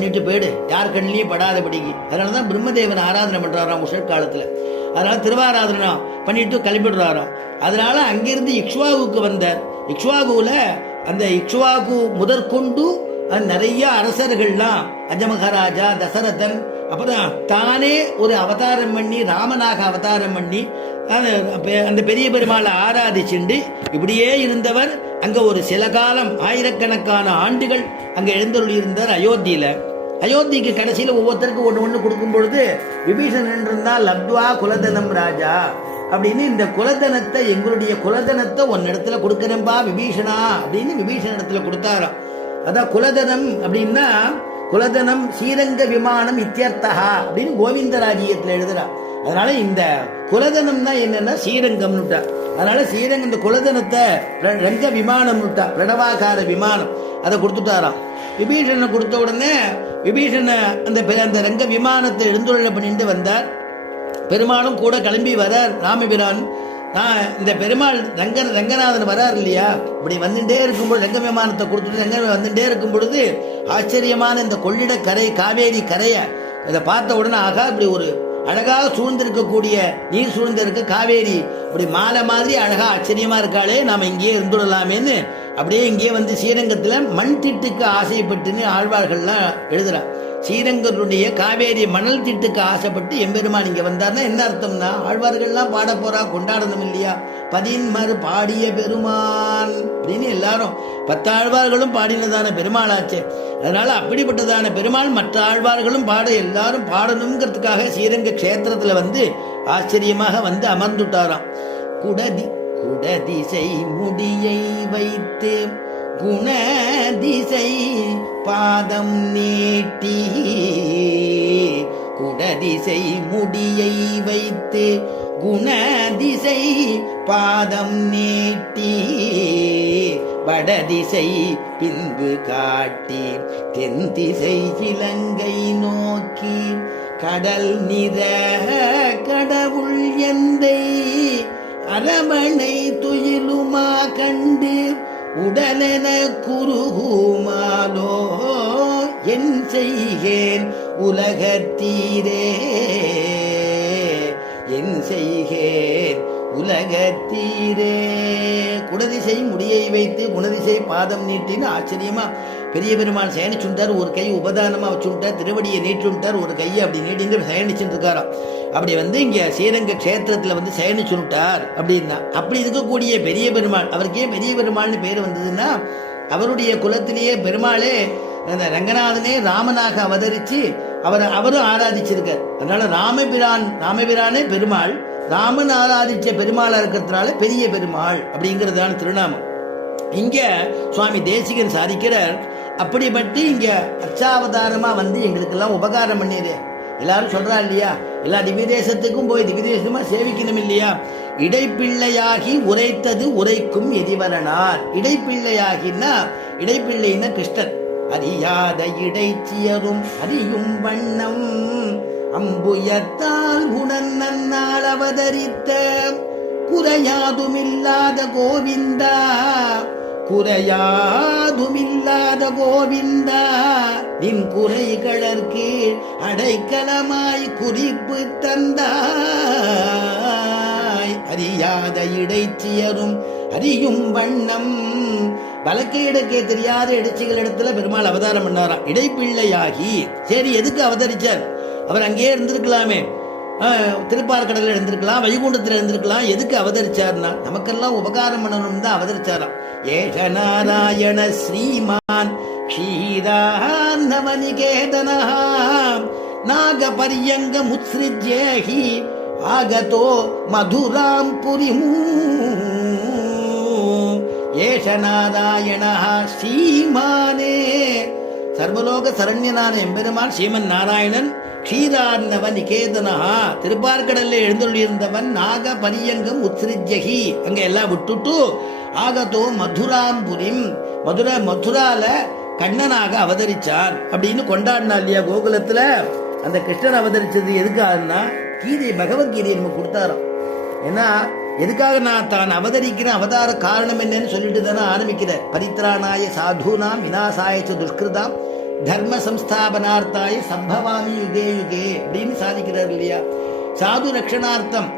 பண்ணிட்டு போயிடு, யார் கண்ணிலையும் படாதபடிக்கு. அதனாலதான் பிரம்மதேவன் ஆராதனை பண்றாராம் உஷற்காலத்துல. அதனால திருவாராதனை பண்ணிட்டு கிளம்பிடுறாராம். அதனால அங்கிருந்து இக்ஷ்வாகுக்கு வந்தார். இக்ஷ்வாகுல அந்த இக்ஷ்வாகு முதற்கொண்டு நிறைய அரசர்கள்லாம், அஜமகராஜா, தசரதன், அப்பதான் தானே ஒரு அவதாரம் பண்ணி ராமனாக அவதாரம் பண்ணி அந்த பெரிய பெருமாளை ஆராதிச்சுண்டு இப்படியே இருந்தவர். அங்க ஒரு சில காலம் ஆயிரக்கணக்கான ஆண்டுகள் அங்க எழுந்தருளி இருந்தார் அயோத்தியில. அயோத்திக்கு கடைசியில ஒவ்வொருத்தருக்கும் ஒண்ணு கொடுக்கும் பொழுது விபீஷணன் இருந்தால் லப்துவா குலதனம் ராஜா அப்படின்னு, இந்த குலதனத்தை, எங்களுடைய குலதனத்தை உன்னிடத்துல கொடுக்கிறேன்பா விபீஷணா அப்படின்னு விபீஷண இடத்துல கொடுத்தாராம். அதான் குலதனம் அப்படின்னா, குலதனம் ஸ்ரீரங்க விமானம் இத்தியர்த்தா அப்படின்னு கோவிந்தராஜியத்தில் எழுதுறா. அதனால இந்த குலதனம் தான் என்னன்னா ஸ்ரீரங்கம்னுட்டா. அதனால ஸ்ரீரங்க இந்த குலதனத்தை ரங்க விமானம் பிரணவாகார விமானம் அதை கொடுத்துட்டாராம். விபீஷணனை கொடுத்த உடனே விபீஷண அந்த ரங்க விமானத்தை எழுந்துள்ள பண்ணிட்டு வந்தார். பெருமாளும் கூட கிளம்பி வரார். ராமபிரான் இந்த பெருமாள் ரங்கநாதன் வரார் இல்லையா, இப்படி வந்துட்டே இருக்கும்போது ரங்க விமானத்தை கொடுத்துட்டு ரங்க வந்துட்டே இருக்கும் பொழுது ஆச்சரியமான இந்த கொள்ளிட கரை, காவேரி கரையை இதை பார்த்த உடனே ஆகா, இப்படி ஒரு அழகாக சூழ்ந்திருக்கக்கூடிய நீர் சூழ்ந்திருக்க காவேரி இப்படி மாலை மாதிரி அழகா ஆச்சரியமா இருக்காளே, நாம இங்கேயே இருந்துடலாமேன்னு அப்படியே இங்கேயே வந்து ஸ்ரீரங்கத்துல மண் திட்டுக்கு ஆசைப்பட்டுன்னு ஆழ்வார்கள்லாம் எழுதுறா. ஸ்ரீரங்கருடைய காவேரி மணல் திட்டுக்கு ஆசைப்பட்டு எம்பெருமான் இங்க வந்தார்னா என்ன அர்த்தம்னா, ஆழ்வார்கள்லாம் பாட போறா, கொண்டாடணும் இல்லையா. பதின்மர் பாடிய பெருமான் அப்படின்னு எல்லாரும் 10 ஆழ்வார்களும் பாடினதான பெருமாளாச்சே. அதனால அப்படிப்பட்டதான பெருமாள் மற்ற ஆழ்வார்களும் பாட, எல்லாரும் பாடணுங்கிறதுக்காக ஸ்ரீரங்க கஷேத்திரத்துல வந்து ஆச்சரியமாக வந்து அமர்ந்துட்டாராம். குடதிசை முடியை வைத்து குணதிசை பாதம் நீட்டி, குடதிசை முடியை வைத்து குணதிசை பாதம் நீட்டி, வடதிசை பின்பு காட்டி தென் திசை இலங்கை நோக்கி, கடல் நிற கடவுள் எந்தை அரமனை துயிலுமா கண்டு உடலென குருகுமாலோ, என் செய்கேன் உலகத்தீரே, என் செய்கேன் உலகத்தீரே. குடதிசை முடியை வைத்து குணதிசை பாதம் நீட்டின்னு ஆச்சரியமா பெரிய பெருமாள் சயனிச்சுட்டார். ஒரு கை உபதானமா வச்சுட்டார், திருவடியை நீட்டுட்டார், ஒரு கையை அப்படி நீட்டின்னு சயனிச்சுட்டு இருக்காராம். அப்படி வந்து இங்க ஸ்ரீரங்க கஷேத்திரத்துல வந்து சயனிச்சுட்டார் அப்படின்னா, அப்படி இருக்கக்கூடிய பெரிய பெருமாள், அவருக்கே பெரிய பெருமாள்னு பேர் வந்ததுன்னா, அவருடைய குலத்திலேயே பெருமாளே அந்த ரங்கநாதனே ராமனாக அவதரிச்சு அவரும் ஆராதிச்சிருக்கார். அதனால ராமபிரானே பெருமாள், ராமன் ஆராதிச்ச பெருமாளா இருக்கிறதுனால பெரிய பெருமாள் அப்படிங்கிறதான திருநாமம். இங்க சுவாமி தேசிகன் சாதிக்கிறார். அப்படிப்பட்டு இங்க அச்சாவதாரமா வந்து எங்களுக்கு எல்லாம் உபகாரம் பண்ணிடு. எல்லாரும் சொல்றா இல்லையா, எல்லா திவ்ய தேசத்துக்கும் போய் திவ்ய தேசமா சேவிக்கணும் இல்லையா. இடைப்பிள்ளையாகி உரைத்தது உரைக்கும் எதிவரனார். இடைப்பிள்ளையாகின்னா, இடைப்பிள்ளைன்னா கிருஷ்ணன். அறியாத இடைச்சியரும் அறியும் வண்ணம் அம்புயத்தால் உடன் நன்னால் அவதரித்த குறையாதுமில்லாத கோவிந்தா, குறையாதுமில்லாத கோவிந்தா, நின் குறைகளற்கு அடைக்கலமாய் குறிப்பு தந்தாய். அறியாத இடைச்சியரும் அறியும் வண்ணம். வழக்கை இடக்கே தெரியாத இடைச்சிகள் இடத்துல பெருமாள் அவதாரம் பண்ணாராம் இடைப்பிள்ளையாகி. சரி, எதுக்கு அவதரிச்சார்? அவர் அங்கேயே இருந்திருக்கலாமே, திருப்பார்கடல இருந்திருக்கலாம், வைகுண்டத்தில் இருந்திருக்கலாம். எதுக்கு அவதரிச்சார்னா நமக்கெல்லாம் உபகாரம் பண்ணணும் தான் அவதரிச்சாராம். ஏஷ நாராயண ஸ்ரீமான் க்ஷீராநவநிகேதனா நாக பரியங்க முத்ஸ்ருஜ்யேஹி ஆகதோ மதுராம் புரிமூ. ஏஷ நாராயண ஸ்ரீமானே, சர்வலோக சரண்யனான எம்பெருமான் ஸ்ரீமன் நாராயணன். க்ஷீரார்ணவ நிகேதனா, திருப்பார்கடல்ல எழுந்தொள்ளியிருந்தவன். நாக பரியங்கம் உத்ஸ்ருஜ்யஹி, அங்க எல்லாம் விட்டுட்டு ஆகதோ மதுராம்புரிம், மதுரால கண்ணனாக அவதரிச்சான் அப்படின்னு கொண்டாடினா இல்லையா கோகுலத்துல. அந்த கிருஷ்ணன் அவதரிச்சது எதுக்காகனா கீதை, பகவத்கீதையை நம்ம கொடுத்தாராம். ஏன்னா எதுக்காக நான் தான் அவதரிக்கிற அவதார காரணம் என்னன்னு சொல்லிட்டு தானே ஆரம்பிக்கிற. பரித்ராணாய சாதுனாம் விநாசாய துஷ்கிருதாம் தர்ம சம்ஸ்தாபனார்த்தாய சம்பவாமி யுகே யுகே அப்படின்னு சாதிக்கிறார் இல்லையா. சாது ரக்ஷணார்த்தம்